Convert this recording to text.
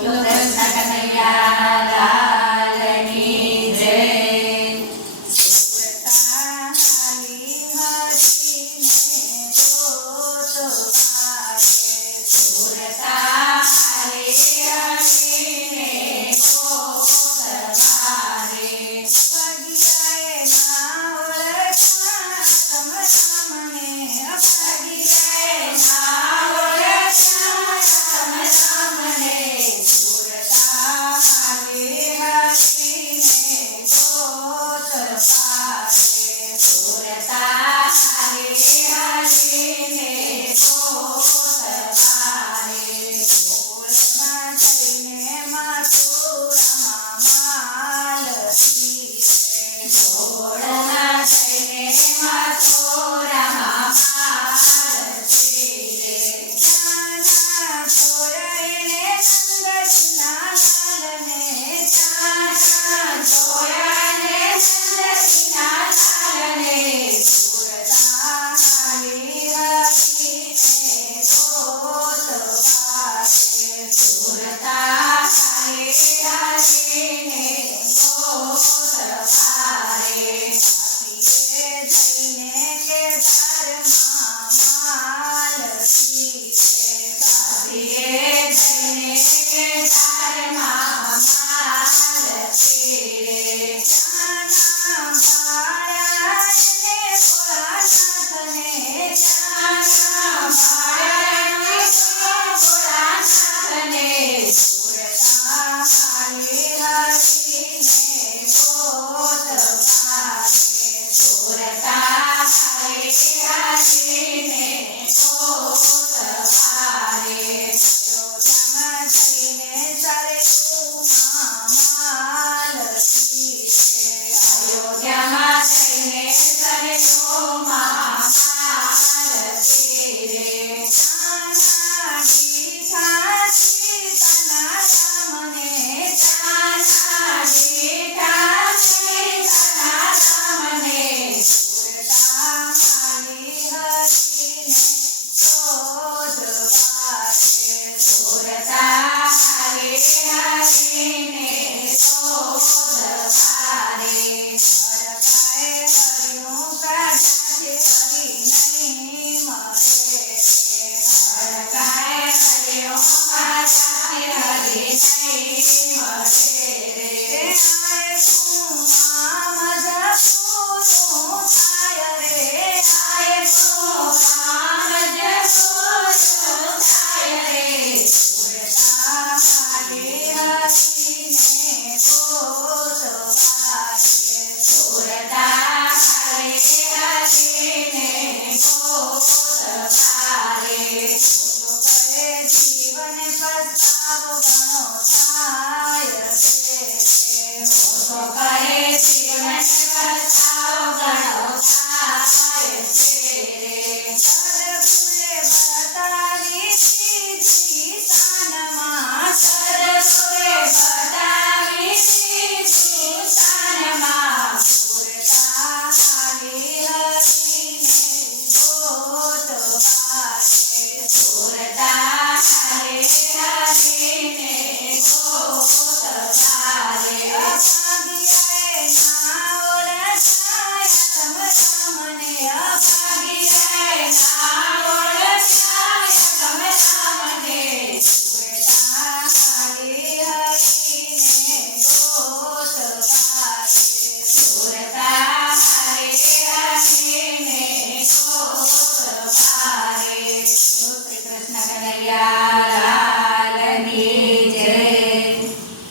Luz